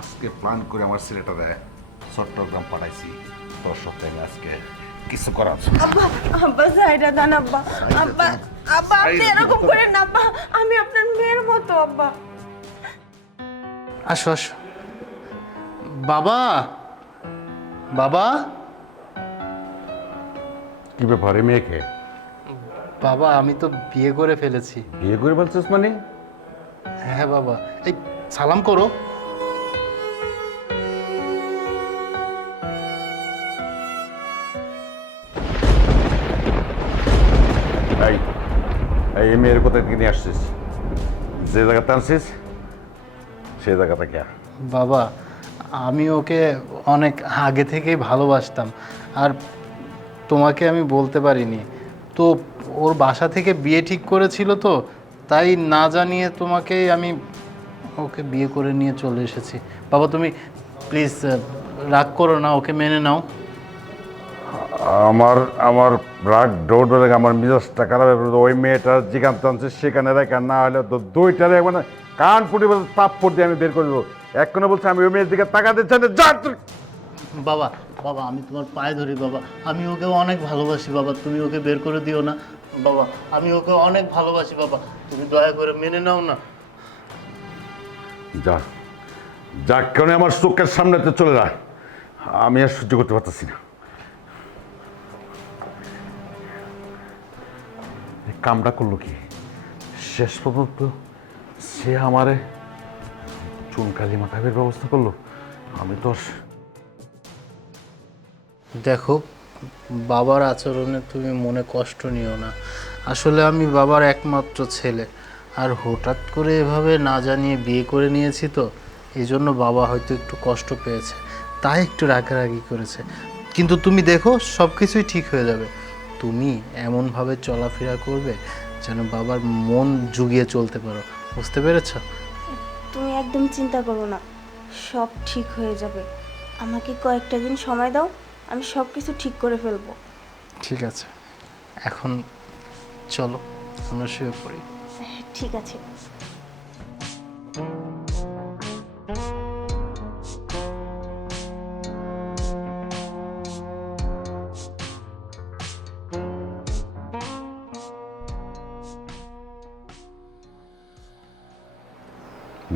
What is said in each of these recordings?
আজকে প্ল্যান করে আমার ছেলেটারে চট্টগ্রাম পাঠাইছি। তোর সাথে আমি আজকে কিছু করার আছে। আব্বা আব্বা সাইডা দান আব্বা। আব্বা আব্বা আপনি এরকম করেন না আব্বা, আমি আপনার মেয়ের মতো আব্বা। আসো আসো। বাবা, বাবা, কি ব্যাপার এই মেয়েকে বাবা, আমি তো বিয়ে করে ফেলেছি। বিয়ে করে বলছিস মানে? হ্যাঁ বাবা, এই সালাম করো। এই এই মেয়ের কোথায় থেকে নিয়ে আসছিস? যে জায়গাতে আনছিস সেই জায়গাটা কে? বাবা, আমি ওকে অনেক আগে থেকেই ভালোবাসতাম, আর তোমাকে আমি বলতে পারিনি তো। ওর বাসা থেকে বিয়ে ঠিক করেছিল তো, তাই না জানিয়ে তোমাকেই আমি ওকে বিয়ে করে নিয়ে চলে এসেছি। বাবা তুমি প্লিজ রাগ করো না, ওকে মেনে নাও। আমার আমার রাগ দৌড় আমার মিজাজটা খারাপ হয়ে পড়েছে। ওই মেয়েটার যেখান আনছে সেখানে রেখে, না হলে তো দুইটারে মানে কান ফুটি তাপ দিয়ে আমি বের করে দেবো। এখনো বলছে আমি ওই মেয়ের দিকে তাকাতে চাই না। যা তুই। বাবা, বাবা আমি তোমার পায়ে ধরি বাবা, আমি ওকে অনেক ভালোবাসি বাবা, তুমি ওকে বের করে দিও না বাবা, আমি ওকে অনেক ভালোবাসি বাবা, তুমি দয়া করে মেনে নাও না। যা যা, কেন আমার চোখের সামনেতে চলে যায়, আমি আর সহ্য করতে পারতেছি না। এই কামটা করলো কি? শেষ পর্যন্ত সে আমারে চুনকালি মাখাবের ব্যবস্থা করলো। আমি তো দেখো, বাবার আচরণে তুমি মনে কষ্ট নিও না, আসলে আমি বাবার একমাত্র ছেলে, আর হঠাৎ করে এভাবে না জানিয়ে বিয়ে করে নিয়েছি তো, এই জন্য বাবা হয়তো একটু কষ্ট পেয়েছে, তাই একটু রাগারাগি করেছে। কিন্তু তুমি দেখো সব কিছুই ঠিক হয়ে যাবে। তুমি এমনভাবে চলাফেরা করবে যেন বাবার মন জুগিয়ে চলতে পারো, বুঝতে পেরেছো? তুমি একদম চিন্তা করো না, সব ঠিক হয়ে যাবে। আমাকে কয়েকটা দিন সময় দাও, আমি সব কিছু ঠিক করে ফেলবো। ঠিক আছে, এখন চলো আমরা শুয়ে পড়ি। ঠিক আছে।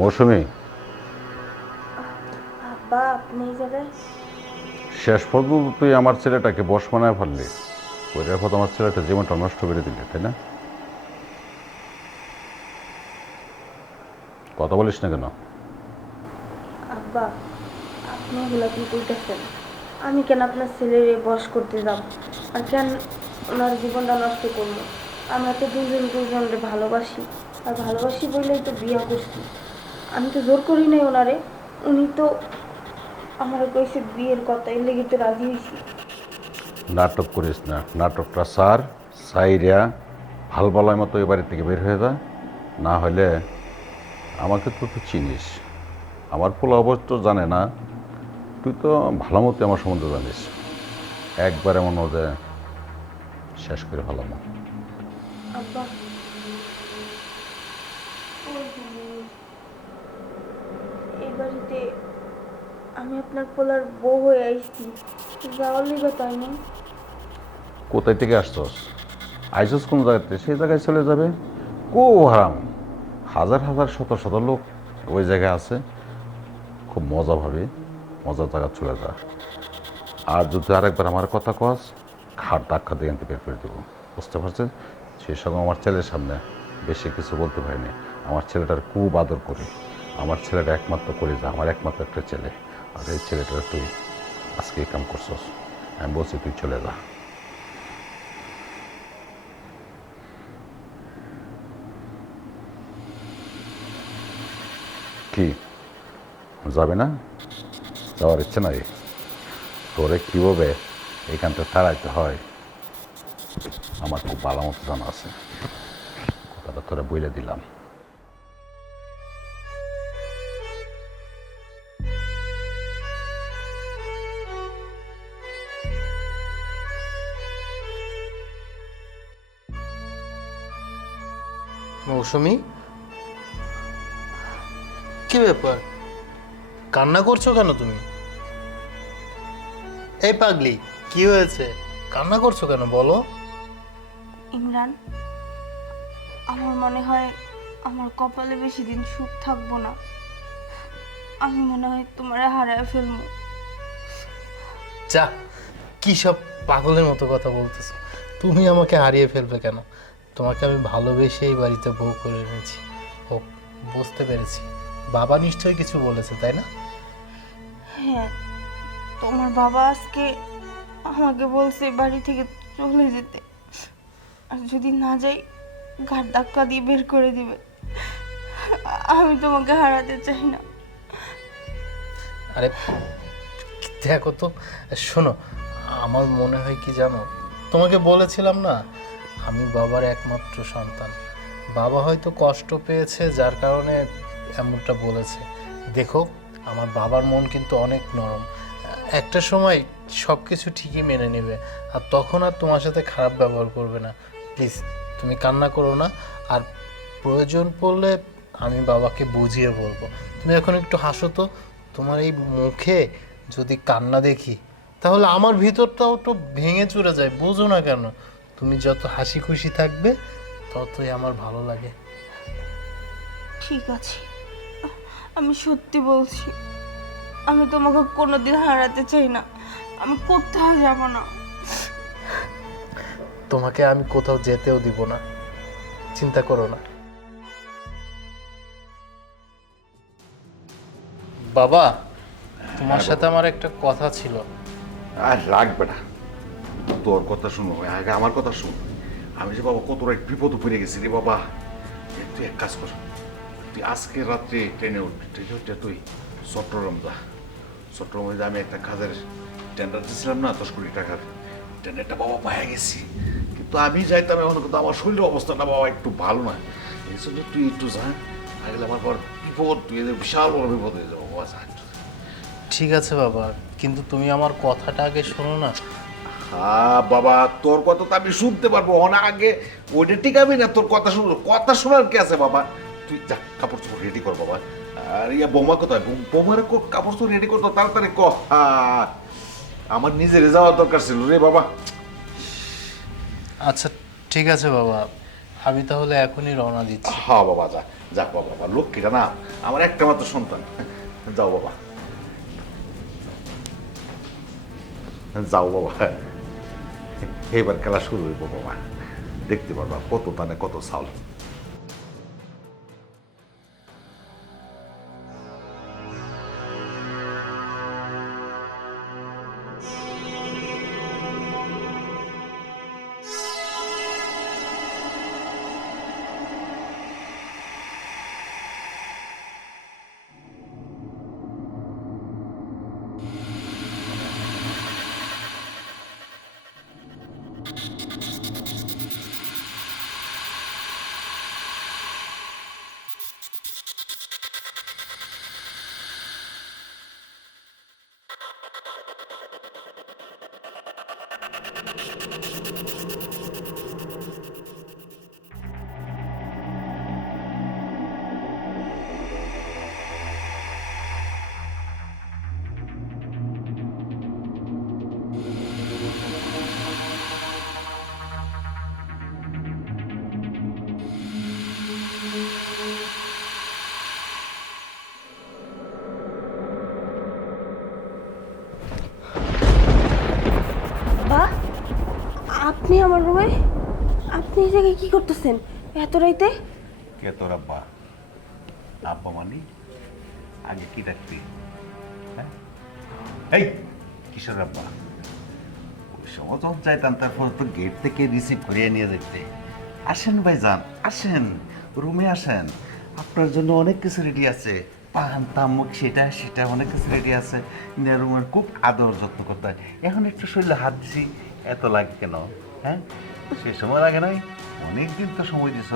মৌসুমি, আব্বা আপনি এই জায়গায়? শেষ পর্যন্ত তুই আমার ছেলেটাকে বশ বানায় ফেললি। ওই দেখো তোমার ছেলেটা জীবনটা নষ্ট করে দিলে, তাই না? কথা বলিস না কেন? আব্বা আপনি এগুলো কি করতেছেন? আমি কেন আপনার ছেলের বশ করতে যাব, আর কেন ওনার জীবনটা নষ্ট করবো? আমরা তো দুজন দুজনকে ভালোবাসি, আর ভালোবাসি বলেই তো বিয়ে করছি। আমি তো জোর করি নাই ওনারে, উনি তো আমার কইছে বিয়ের কথা, এর লেগে তো রাজি হয়েছি। নাটক করিস না, নাটকটা সার সাইরিয়া ভাল বলার মতো এ বাড়ি থেকে বের হয়ে যা। না হলে আমাকে তো তুই চিনিস, আমার পোলা অবশ্য জানে না, তুই তো ভালো মতো আমার সম্বন্ধে জানিস। একবার এমন যে শেষ করে ফেলাম। আব্বা এই বাড়িতে আমি আপনার পোলার বউ হয়ে আইছি, যাওয়ার লিগে তাই না? কোথায় থেকে আসছস? আইসস কোন জায়গাতে, সেই জায়গায় চলে যাবে। কো হারাম, হাজার হাজার শত শত লোক ওই জায়গায় আছে, খুব মজা ভাবে মজার জায়গা চলে যা। আর যদি আরেকবার আমার কথা কস, খাট ধাক্কা দিয়ে আনতে বের করে দেবো, বুঝতে পারছেন? সেই সময় আমার ছেলের সামনে বেশি কিছু বলতে পারিনি। আমার ছেলেটার খুব আদর করি, আমার ছেলেটা একমাত্র করি যা, আমার একমাত্র একটা ছেলে। আর এই ছেলেটার তুই আজকে এই কাম করছস, আমি বলছি তুই চলে যা। কি যাবে না? যাওয়ার ইচ্ছে নাই? তোরে কীভাবে এইখানটা তাড়াইতে হয় আমার খুব ভালো মতো জানা আছে, কথাটা তোরা বইলে দিলাম। মৌসুমি, কি ব্যাপার, কান্না করছো কেন তুমি? এই পাগলি, কি হয়েছে? কান্না করছো কেন বলো? ইমরান, আমার মনে হয় আমার কপালে বেশি দিন সুখ থাকবো না। আমি মনে হয় তোমার হারায় ফেলবো। যা, কি সব পাগলের মতো কথা বলতেছো? তুমি আমাকে হারিয়ে ফেলবে কেন? তোমাকে আমি ভালোবেসে এই বাড়িতে বউ করে এনেছি। ও, বুঝতে পেরেছি। বাবা নিশ্চয়ই কিছু বলেছে, তাই না? হ্যাঁ, তোমার বাবা আজকে আমাকে বলছে বাড়ি থেকে চলে যেতে, আর যদি না যাই ঘাট ধাক্কা দিয়ে বের করে দিবে। আমি তোমাকে হারাতে চাই না। আরে দেখো তো, শোনো, আমার মনে হয় কি জানো, তোমাকে বলেছিলাম না আমি বাবার একমাত্র সন্তান। বাবা হয়তো কষ্ট পেয়েছে যার কারণে এমনটা বলেছে। দেখো, আমার বাবার মন কিন্তু অনেক নরম। একটা সময় সব কিছু ঠিকই মেনে নেবে, আর তখন আর তোমার সাথে খারাপ ব্যবহার করবে না। প্লিজ তুমি কান্না করো না। আর প্রয়োজন পড়লে আমি বাবাকে বুঝিয়ে বলবো। তুমি এখন একটু হাসো তো। তোমার এই মুখে যদি কান্না দেখি তাহলে আমার ভিতরটাও তো ভেঙে চুরে যায়, বোঝো না কেন? তুমি যত হাসি খুশি থাকবে ততই আমার ভালো লাগে। ঠিক আছে, আমি সত্যি বলছি, আমি তোমাকে কোনোদিন হারাতে চাই না। আমি কোথাও যাব না। তোমাকে আমি কোথাও যেতেও দিব না, চিন্তা করো না। বাবা, তোমার সাথে আমার একটা কথা ছিল। আর লাগবে না, তোর কথা শুনো, আগে আমার কথা শুন। আমি যে বাবা কত এক বিপদ পড়ে গেছি রে বাবা। তুই এক কাজ কর, তুই আজকে রাত্রে ট্রেনে উঠবি, ট্রেনে উঠে তুই চট্টগ্রাম যা। চট্টগ্রামে যে আমি একটা কাজের টেন্ডার দিয়েছিলাম না, 10 কোটি টাকার টেন্ডারটা বাবা পাইয়া গেছি। কিন্তু আমি যাইতাম এখন, কিন্তু আমার শরীরের অবস্থাটা বাবা একটু ভালো না। এই জন্য তুই একটু যা, আগলে আমার পর বিপদ, তুই এদের বিশাল বড় বিপদ হয়ে যাবো বাবা, যা একটু। ঠিক আছে বাবা, কিন্তু তুমি আমার কথাটা আগে শোনো না। হ্যাঁ বাবা, তোর কথা তো আমি শুনতে পারবো, অনেক আগে ওইটা ঠিক আমি না, তোর কথা শুনবো। কথা শোনার কি আছে বাবা? তুই যা, কাপড় চোপড় রেডি কর বাবা। আর ইয়া বৌমা কোথায়? বৌমার কাপড় চোপড় রেডি করতো, তাড়াতাড়ি ক। আমার নিজের যাওয়ার দরকার ছিল রে বাবা। আচ্ছা ঠিক আছে বাবা, আমি তাহলে এখনই রওনা দিচ্ছি। হ্যাঁ বাবা, যা যা বাবা, বাবা লক্ষ্মীটা না আমার একটা মাত্র সন্তান। যাও বাবা, যাও বাবা। এবার খেলা শুরু হইব বাবা, দেখতে পারবা কত তানে কত চাউল। বা, আপনি আমার রুমে? আপনি এই জায়গায় কি করতেছেন এত রাইতে? কে তোর আব্বা? আব্বা মানে আগে কি ডাকতি? হ্যাঁ, এই কিশোর আব্বা। ওই সময় যখন চাইতাম, তারপর তো গেট থেকে রিসিভ করিয়ে নিয়ে যেতে। আসেন ভাইজান, আসেন, রুমে আসেন, আপনার জন্য অনেক কিছু রেডি আছে। পান তামুক সেটা সেটা অনেক কিছু রেডি আছে। রুমের খুব আদর যত্ন করতে হয়। এখন একটু শরীরে হাত দিছি, এত লাগে কেন? হ্যাঁ, সে সময় লাগে নাই? অনেকদিন তো সময় দিছ,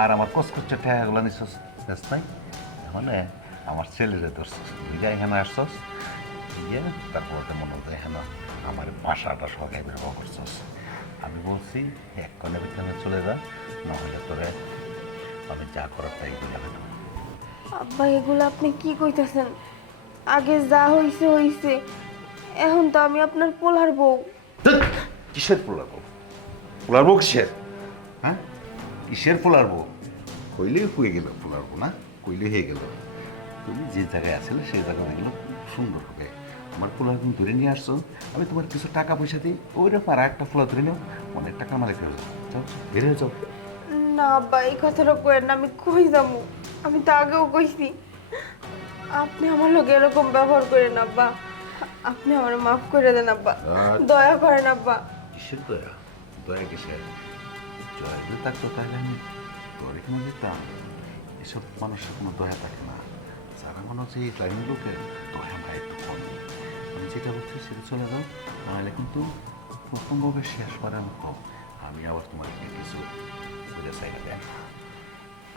আর আমার কচকচ্চা ঠেকাগুলো নিছস, বেশ নাই? মানে আমার ছেলেরে ধরছস, তুই যা এখানে আসছস, ইয়ে তারপর মনে হয় এখানে আমার বাসাটা সবাই ব্যবহার করছস। আমি বলছি এক কনে বিছানে চলে যা, নাহলে তোরে আমি যা করার তাই বলে হবে। আব্বা, এগুলো আপনি কি কইতেছেন? আগে যা হইছে হইছে, এখন তো আমি আপনার পোলার বউ। ধ্যাৎ, কিসের পোলাবো? পোলাবো কিসের? হ্যাঁ, কিসের পোলাবো? কইলেই হয়ে গেল পোলাবো না, কইলে হয়ে গেল। তুমি যে জায়গায় আসলে সেই জায়গা দেখলে খুব সুন্দর হবে। আমার পোলা তুমি ধরে নিয়ে আসছো, আমি তোমার কিছু টাকা পয়সা দিই, ওইরকম আর একটা পোলা ধরে নিও, অনেক টাকা মালিক হয়ে যাও। যাও, বের হয়ে যাও। না আব্বা, এই কথাটা কইেন না, আমি কই যাবো? আমি তো আগেও কইছি আপনি আমার লোক এরকম ব্যবহার করেন আব্বা। আপনি আমার মাফ করে দেন আব্বা, দয়া করেন আব্বা। কিসের দয়া? দয়া কিসের? দয়া যদি থাকতো তাহলে আমি তোর এখানে যেতাম। এসব মানুষের কোনো দয়া থাকে না। যারা মনে হচ্ছে এই লাইন লোকের দয়া মায় একটু কম। আমি যেটা বলছি সেটা চলে যাও, নাহলে কিন্তু প্রথমভাবে শেষ করার মতো আমি আবার তোমাকে কিছু বলে চাই না। দেন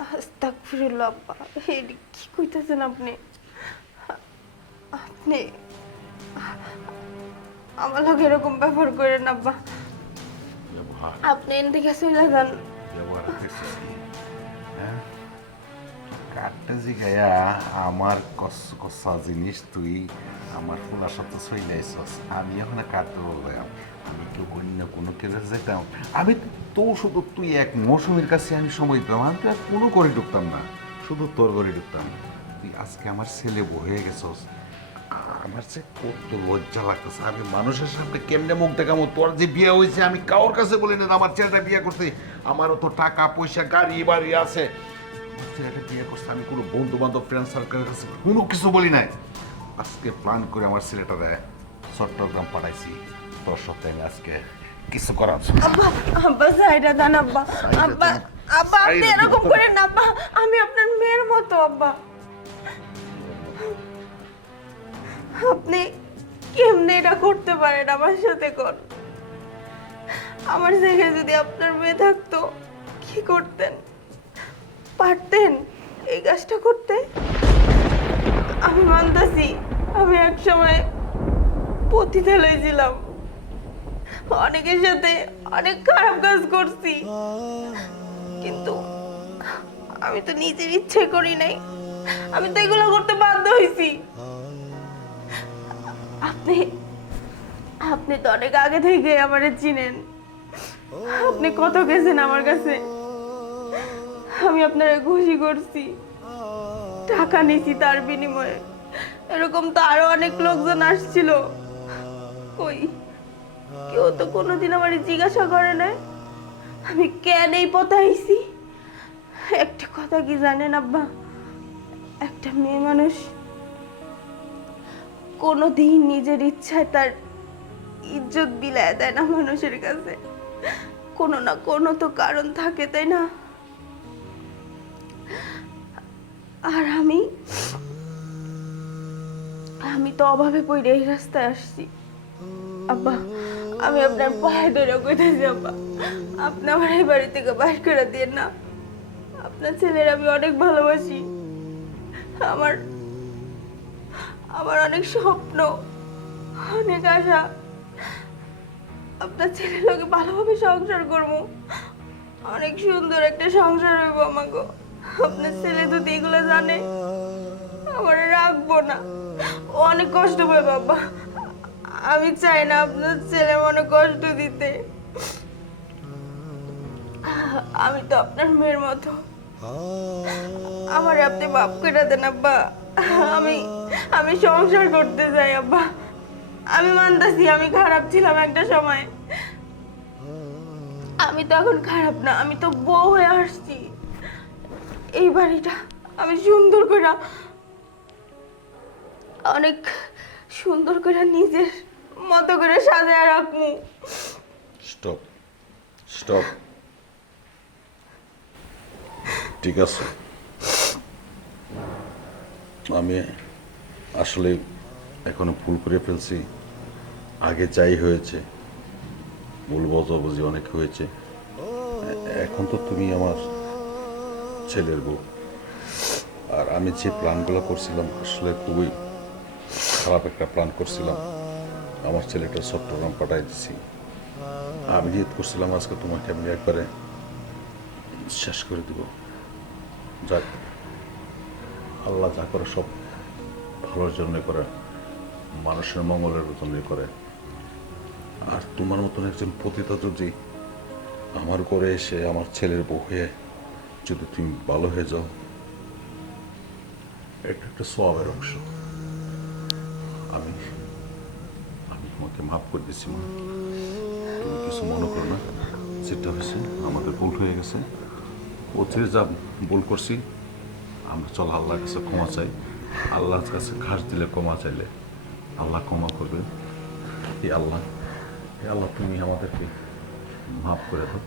আস্তাগফিরুল্লাহ আব্বা, এটা কি কইতেছেন আপনি? আপনি আমার লোক এরকম ব্যবহার করেন না আব্বা। ব্যবহার আপনি এদিকে চলে যান। ব্যবহার করছিস কি? হ্যাঁ, কাঠটা জিগাইয়া আমার কসা জিনিস তুই আমার ফুলার সাথে চলে আইসস। আমি এখন কাটতে বললাম, আমি কেউ অন্য কোনো কেলে যেতাম? আমি তো শুধু তুই এক মৌসুমীর কাছে আমি সময় দিতাম, আমি তো আর কোনো ঘরে ঢুকতাম না, শুধু তোর ঘরে ঢুকতাম। তুই আজকে আমার ছেলে বউ হয়ে গেছস, আমার সে কত লজ্জা লাগতেছে। আমি মানুষের সামনে কেমনে মুখ দেখাবো? তোর যে বিয়ে হয়েছে আমি কারোর কাছে বলি না আমার ছেলেটা বিয়ে করতে। আমারও তো টাকা পয়সা গাড়ি বাড়ি আছে। আমার ছেলেটা বিয়ে করছে, আমি কোনো বন্ধু বান্ধব ফ্রেন্ড সার্কেলের কাছে কোনো কিছু বলি নাই। আজকে প্ল্যান করে আমার ছেলেটা দেয় চট্টগ্রাম পাঠাইছি। তোর সাথে আমি আজকে কিছু করার জন্য। আব্বা, আব্বা সাইডা দেন আব্বা। আব্বা, আব্বা আপনি এরকম করেন না আব্বা, আমি আপনার মেয়ের মতো আব্বা। আপনি কেমনে এটা করতে পারেন আমার সাথে? কোন আমার জায়গায় যদি আপনার মেয়ে থাকতো কি করতেন? পারতেন এই কাজটা করতে? আমি মানতাছি আমি এক সময় পতিতা লইছিলাম, অনেকের সাথে অনেক খারাপ কাজ করছি, কিন্তু আমি তো নিজের ইচ্ছে করি নাই, আমি তো এগুলো করতে বাধ্য হয়েছি। আপনি আপনি তো অনেক আগে থেকে আমারে চিনেন, আপনি কত গেছেন আমার কাছে, আমি আপনারা খুশি করছি, টাকা নিছি তার বিনিময়ে। এরকম তো আরো অনেক লোকজন আসছিল, কই কেউ তো কোনোদিন আমার জিজ্ঞাসা করে নাই আমি কেন এই পথে আইছি। একটা কথা কি জানেন আব্বা, একটা মেয়ে মানুষ কোনোদিন নিজের ইচ্ছায় তার ইজ্জত বিলায় দেয় না মানুষের কাছে, কোনো না কোনো তো কারণ থাকে, তাই না? আর আমি আমি তো অভাবে পড়ে এই রাস্তায় আসছি আব্বা। আমি আপনার পায়ে ধরে কইতেছি আব্বা, আপনি আমার এই বাড়ি থেকে বাইর করে দিয়ে না। আপনার ছেলের আমি অনেক ভালোবাসি, আমার আমার অনেক স্বপ্ন, অনেক আশা, আপনার ছেলের লোকে ভালোভাবে সংসার করবো, অনেক সুন্দর একটা সংসার হইব আমাকে। আপনার ছেলে যদি এগুলো জানে আমার রাখবো না, ও অনেক কষ্ট পায় বাবা। আমি চাই না আপনার ছেলে মনে কষ্ট দিতে। আমি তো আপনার মেয়ের মতো, আমার আপনি মাফ করে দেন আব্বা। আমি আমি সংসার করতে চাই আব্বা। আমি মানতাছি আমি খারাপ ছিলাম একটা সময়, আমি তো এখন খারাপ না, আমি তো বউ হয়ে আসছি। এই বাড়িটা আমি সুন্দর করে, অনেক সুন্দর করে নিজের মতো করে সাজায় রাখবো। Stop, stop. ঠিক আছে, আমি আসলে এখনো ভুল করে ফেলছি। আগে যাই হয়েছে, ভুল বোঝাবুঝি অনেক হয়েছে। এখন তো তুমি আমার ছেলের বউ, আর আমি যে প্ল্যানগুলো করছিলাম আসলে খুবই খারাপ একটা প্ল্যান করছিলাম। আমার ছেলেটা চট্টগ্রাম পাঠাই দিছি। আমি নিয়ত করছিলাম আজকে তোমাকে আমি একবারে শেষ করে দিব। যাক, আল্লাহ যা করে সব ভালোর জন্য করে, মানুষের মঙ্গলের জন্য করে। আর তোমার মতন একজন পতিতা যদি আমার ঘরে এসে আমার ছেলের বউ হয়ে যদি তুমি ভালো হয়ে যাও, এটা একটা সওয়াবের অংশ। আমি আমি তোমাকে মাফ করে দিচ্ছি মা, তুমি কিছু মনে করো না। যেটা হয়েছে আমাদের ভুল হয়ে গেছে, অতীতে যা ভুল করছি আমরা চল আল্লাহর কাছে ক্ষমা চাই। আল্লাহর কাছে ঘাস দিলে ক্ষমা চাইলে আল্লাহ ক্ষমা করবে। এই আল্লাহ তুমি আমাদেরকে মাফ করে দাও।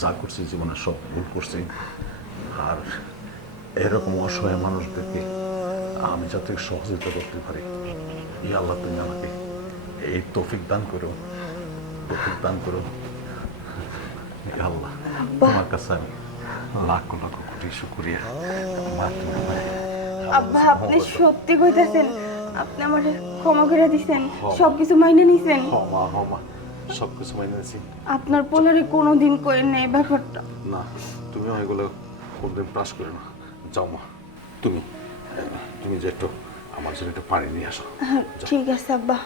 যা করছি জীবনে সব ভুল করছি, আর এরকম অসহায় মানুষদেরকে আমি যাতে সহযোগিতা করতে পারি, এই আল্লাহ তুমি আমাকে এই তৌফিক দান করো, তৌফিক দান করো। এই আল্লাহ তোমার কাছে আমি লাখ লাখ কোটি শুকরিয়া। মা তুমি আমায় আব্বা আপনি সত্যি কইতাছেন? আপনি আমার ক্ষমা করে দিছেন, সবকিছু মাইনে নিছেন? মা সব কিছু মাইনে নিয়েছি। আপনার পোলারে কোনোদিন করেন না এই ব্যাপারটা? না, তুমি এগুলো কোনদিন পাস করে না। যাও মা, তুমি যে একটু আমার জন্য একটু পানি নিয়ে আসো। ঠিক আছে আব্বা।